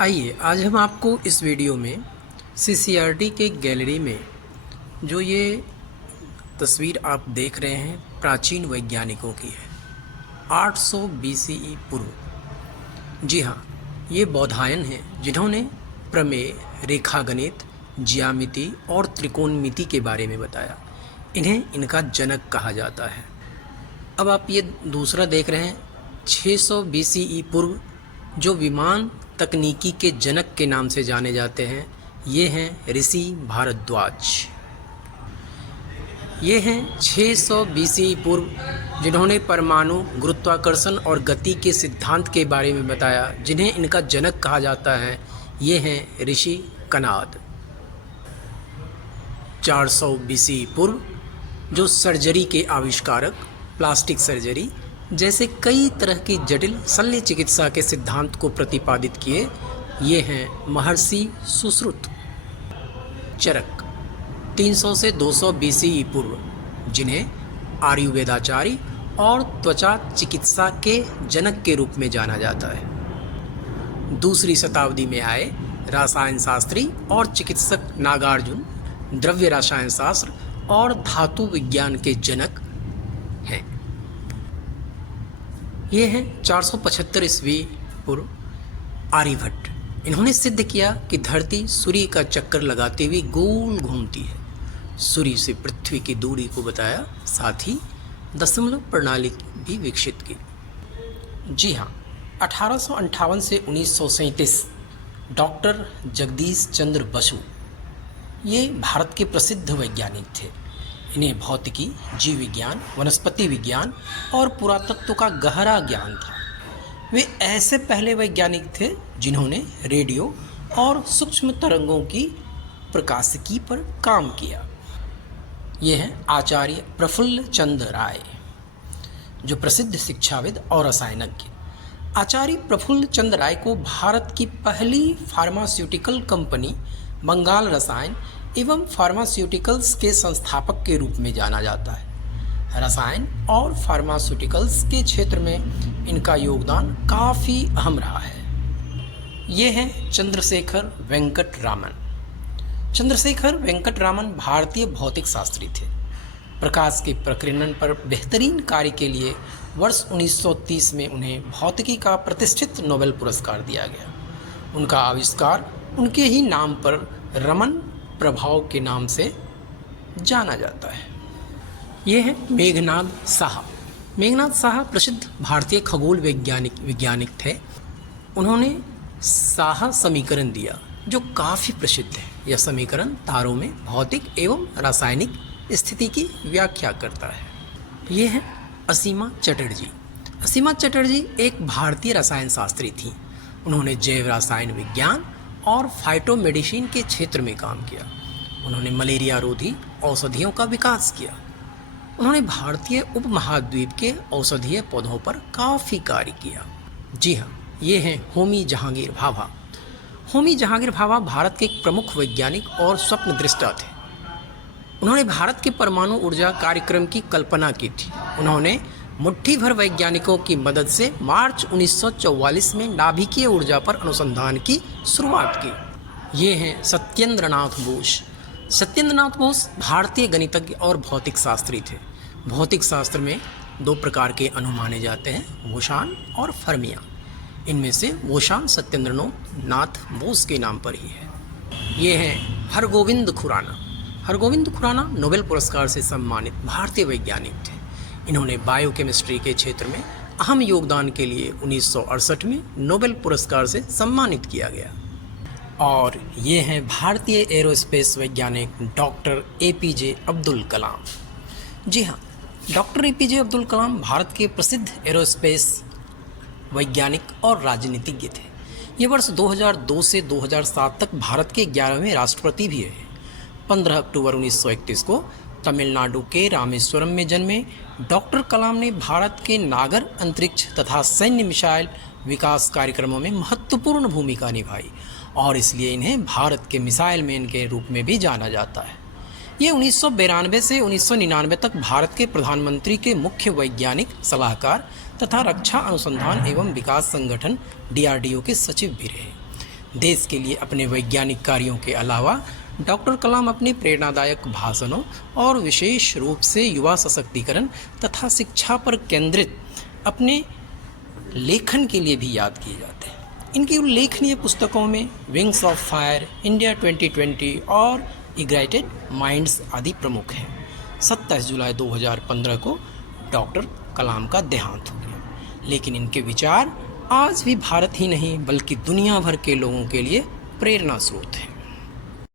आइए आज हम आपको इस वीडियो में सीसीईआरटी के गैलरी में जो ये तस्वीर आप देख रहे हैं प्राचीन वैज्ञानिकों की है। 800 बीसीई पूर्व। जी हाँ, ये बौधायन हैं जिन्होंने प्रमेय, रेखागणित, ज्यामिति और त्रिकोणमिति के बारे में बताया। इन्हें इनका जनक कहा जाता है। अब आप ये दूसरा देख रहे हैं 600 बीसीई पूर्व, जो विमान तकनीकी के जनक के नाम से जाने जाते हैं। ये हैं ऋषि भारद्वाज। ये हैं 600 बीसीई पूर्व, जिन्होंने परमाणु, गुरुत्वाकर्षण और गति के सिद्धांत के बारे में बताया, जिन्हें इनका जनक कहा जाता है। ये हैं ऋषि कनाद। 400 बीसीई पूर्व, जो सर्जरी के आविष्कारक, प्लास्टिक सर्जरी जैसे कई तरह की जटिल शल्य चिकित्सा के सिद्धांत को प्रतिपादित किए। ये हैं महर्षि सुश्रुत। चरक 300 से 200 बीसीई पूर्व, जिन्हें आयुर्वेदाचार्य और त्वचा चिकित्सा के जनक के रूप में जाना जाता है। दूसरी शताब्दी में आए रसायन शास्त्री और चिकित्सक नागार्जुन द्रव्य रसायन शास्त्र और धातु विज्ञान के जनक हैं। ये हैं 475 ईस्वी पूर्व आर्यभट्ट। इन्होंने सिद्ध किया कि धरती सूर्य का चक्कर लगाते हुए गोल घूमती है। सूर्य से पृथ्वी की दूरी को बताया, साथ ही दशमलव प्रणाली भी विकसित की। जी हाँ, 1858 से 1937 डॉक्टर जगदीश चंद्र बसु ये भारत के प्रसिद्ध वैज्ञानिक थे। इन्हें भौतिकी, जीव विज्ञान, वनस्पति विज्ञान और पुरातत्व का गहरा ज्ञान था। वे ऐसे पहले वैज्ञानिक थे जिन्होंने रेडियो और सूक्ष्म तरंगों की प्रकाशिकी पर काम किया। ये हैं आचार्य प्रफुल्ल चंद्र राय, जो प्रसिद्ध शिक्षाविद और रसायनज्ञ। आचार्य प्रफुल्ल चंद्र राय को भारत की पहली फार्मास्यूटिकल कंपनी बंगाल रसायन एवं फार्मास्यूटिकल्स के संस्थापक के रूप में जाना जाता है। रसायन और फार्मास्यूटिकल्स के क्षेत्र में इनका योगदान काफ़ी अहम रहा है। ये हैं चंद्रशेखर वेंकट रामन। चंद्रशेखर वेंकट रामन भारतीय भौतिक शास्त्री थे। प्रकाश के प्रकीर्णन पर बेहतरीन कार्य के लिए वर्ष 1930 में उन्हें भौतिकी का प्रतिष्ठित नोबेल पुरस्कार दिया गया। उनका आविष्कार उनके ही नाम पर रमन प्रभाव के नाम से जाना जाता है। ये है मेघनाद साहा। मेघनाद साहा प्रसिद्ध भारतीय खगोल वैज्ञानिक थे। उन्होंने साहा समीकरण दिया, जो काफ़ी प्रसिद्ध है। यह समीकरण तारों में भौतिक एवं रासायनिक स्थिति की व्याख्या करता है। ये है असीमा चटर्जी। असीमा चटर्जी एक भारतीय रसायन शास्त्री थी। उन्होंने जैव रसायन विज्ञान और फाइटोमेडिसिन के क्षेत्र में काम किया। उन्होंने मलेरिया रोधी औषधियों का विकास किया। उन्होंने भारतीय उपमहाद्वीप के औषधीय पौधों पर काफ़ी कार्य किया। जी हाँ, ये हैं होमी जहांगीर भाभा। होमी जहांगीर भाभा भारत के एक प्रमुख वैज्ञानिक और स्वप्नदृष्टा थे। उन्होंने भारत के परमाणु ऊर्जा कार्यक्रम की कल्पना की थी। उन्होंने मुट्ठी भर वैज्ञानिकों की मदद से मार्च 1944 में नाभिकीय ऊर्जा पर अनुसंधान की शुरुआत की। ये हैं सत्येंद्रनाथ बोस। सत्येंद्रनाथ बोस भारतीय गणितज्ञ और भौतिक शास्त्री थे। भौतिक शास्त्र में दो प्रकार के अणु माने जाते हैं, वोशान और फर्मिया। इनमें से वोशान सत्येंद्रनाथ बोस के नाम पर ही है। ये हैं हरगोविंद खुराना। हरगोविंद खुराना नोबेल पुरस्कार से सम्मानित भारतीय वैज्ञानिक थे। इन्होंने बायोकेमिस्ट्री के क्षेत्र में अहम योगदान के लिए 1968 में नोबेल पुरस्कार से सम्मानित किया गया। और ये हैं भारतीय एरोस्पेस वैज्ञानिक डॉक्टर एपीजे अब्दुल कलाम। जी हाँ, डॉक्टर एपीजे अब्दुल कलाम भारत के प्रसिद्ध एरोस्पेस वैज्ञानिक और राजनीतिज्ञ थे। ये वर्ष 2002 से 2007 तक भारत के 11वें राष्ट्रपति भी रहे। 15 अक्टूबर 1931 को तमिलनाडु के रामेश्वरम में जन्मे डॉक्टर कलाम ने भारत के नागर, अंतरिक्ष तथा सैन्य मिसाइल विकास कार्यक्रमों में महत्वपूर्ण भूमिका निभाई और इसलिए इन्हें भारत के मिसाइल मैन के रूप में भी जाना जाता है। ये 1992 से 1999 तक भारत के प्रधानमंत्री के मुख्य वैज्ञानिक सलाहकार तथा रक्षा अनुसंधान एवं विकास संगठन DRDO के सचिव भी रहे। देश के लिए अपने वैज्ञानिक कार्यों के अलावा डॉक्टर कलाम अपने प्रेरणादायक भाषणों और विशेष रूप से युवा सशक्तिकरण तथा शिक्षा पर केंद्रित अपने लेखन के लिए भी याद किए जाते हैं। इनकी उल्लेखनीय पुस्तकों में विंग्स ऑफ फायर, इंडिया 2020 और इग्नाइटेड माइंड्स आदि प्रमुख हैं। 27 जुलाई 2015 को डॉक्टर कलाम का देहांत हो गया, लेकिन इनके विचार आज भी भारत ही नहीं बल्कि दुनिया भर के लोगों के लिए प्रेरणा स्रोत हैं।